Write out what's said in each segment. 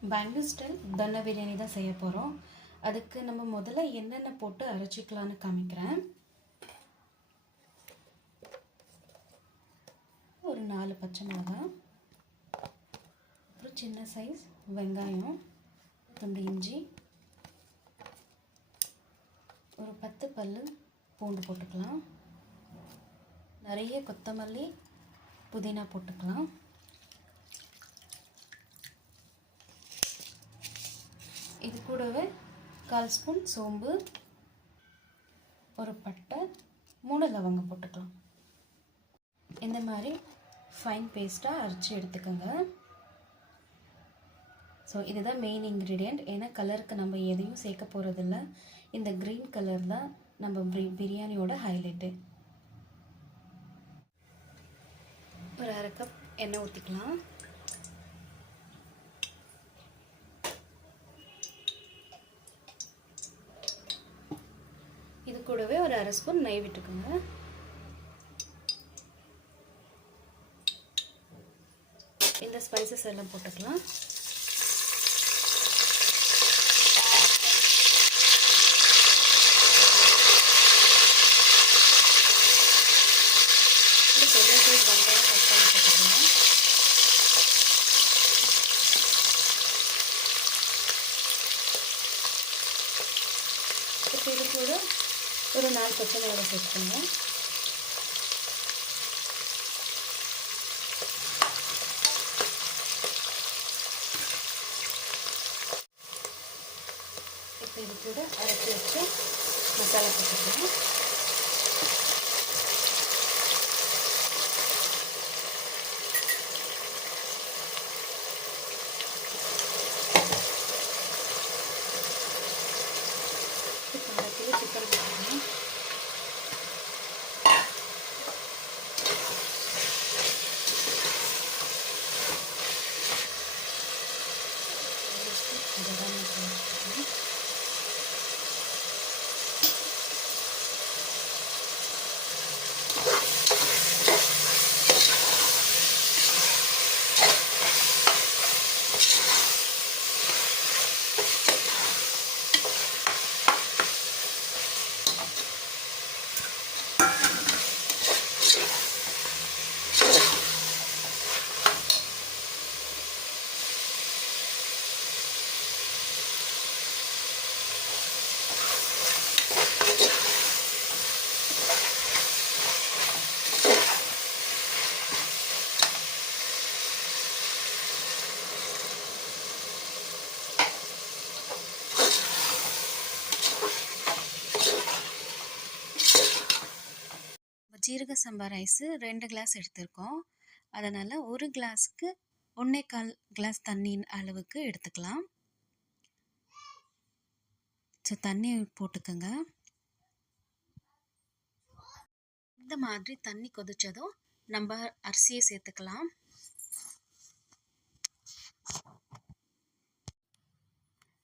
Bangalore style தன்னா பிரியாணி தான் செய்ய போகிறோம். அதுக்கு நம்ம முதல்ல என்னென்ன போட்டு அரைச்சிக்கலான்னு காமிக்கிறேன். ஒரு 4 பச்சை மிளகாய், ஒரு சின்ன சைஸ் வெங்காயம், துண்டு இஞ்சி, ஒரு 10 பல்லு பூண்டு போட்டுக்கலாம். நிறைய கொத்தமல்லி புதினா போட்டுக்கலாம். இது கூடவே 1/4 ஸ்பூன் சோம்பு, ஒரு பட்டை, 3 லவங்கம் போட்டுக்கலாம். இந்த மாதிரி ஃபைன் பேஸ்ட்டாக அரைச்சி எடுத்துக்கோங்க. ஸோ இதுதான் மெயின் இன்க்ரீடியண்ட். ஏன்னா கலருக்கு நம்ம எதையும் சேர்க்க போகிறதில்ல. இந்த க்ரீன் கலர் தான் நம்ம பிரியாணியோட ஹைலைட்டு. ஒரு 1/2 கப் எண்ணெய் ஊற்றிக்கலாம். இது கூடவே ஒரு 1/2 ஸ்பூன் நெய் விட்டுக்கோங்க. இந்த ஸ்பைசஸ் எல்லாம் போட்டுக்கலாம். இப்போ இது கூட ஒரு 4 பச்சை மிளகாய் சேர்த்துக்கோங்க. இப்போ இது கூட அரைச்சி வச்சு மசாலா போட்டுக்கலாம். சிக்கன் போட்டுக்கலாம். ஜீரக சம்பா ரைஸு 2 கிளாஸ் எடுத்திருக்கோம். அதனால் 1 கிளாஸுக்கு 1.25 கிளாஸ் தண்ணி அளவுக்கு எடுத்துக்கலாம். ஸோ தண்ணி போட்டுக்கோங்க. இந்த மாதிரி தண்ணி கொதிச்சதும் நம்ம அரிசியை சேர்த்துக்கலாம்.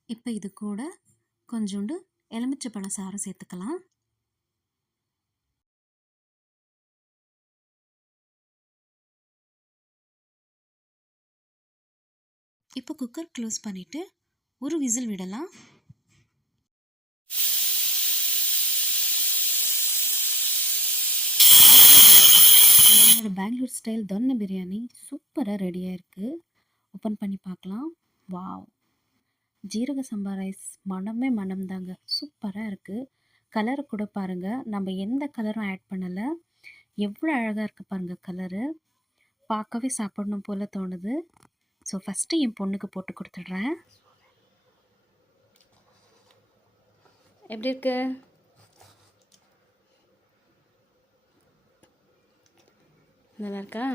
இப்போ இது கூட கொஞ்சோண்டு எலுமிச்சைப்பழம் சாறு சேர்த்துக்கலாம். இப்போ குக்கர் க்ளோஸ் பண்ணிவிட்டு ஒரு விசில் விடலாம். என்னோட பெங்களூர் ஸ்டைல் தன்னா பிரியாணி சூப்பராக ரெடியாக இருக்குது. ஓப்பன் பண்ணி பார்க்கலாம். வாவ், ஜீரக சம்பா ரைஸ் மனமே மனம் தாங்க, சூப்பராக இருக்குது. கலரை கூட பாருங்கள், நம்ம எந்த கலரும் ஆட் பண்ணலை. எவ்வளோ அழகாக இருக்குது பாருங்கள் கலரு. பார்க்கவே சாப்பிடணும் போல் தோணுது. ஸோ ஃபஸ்ட்டு என் பொண்ணுக்கு போட்டு கொடுத்துட்றேன். எப்படி இருக்கு? நல்லா இருக்கா?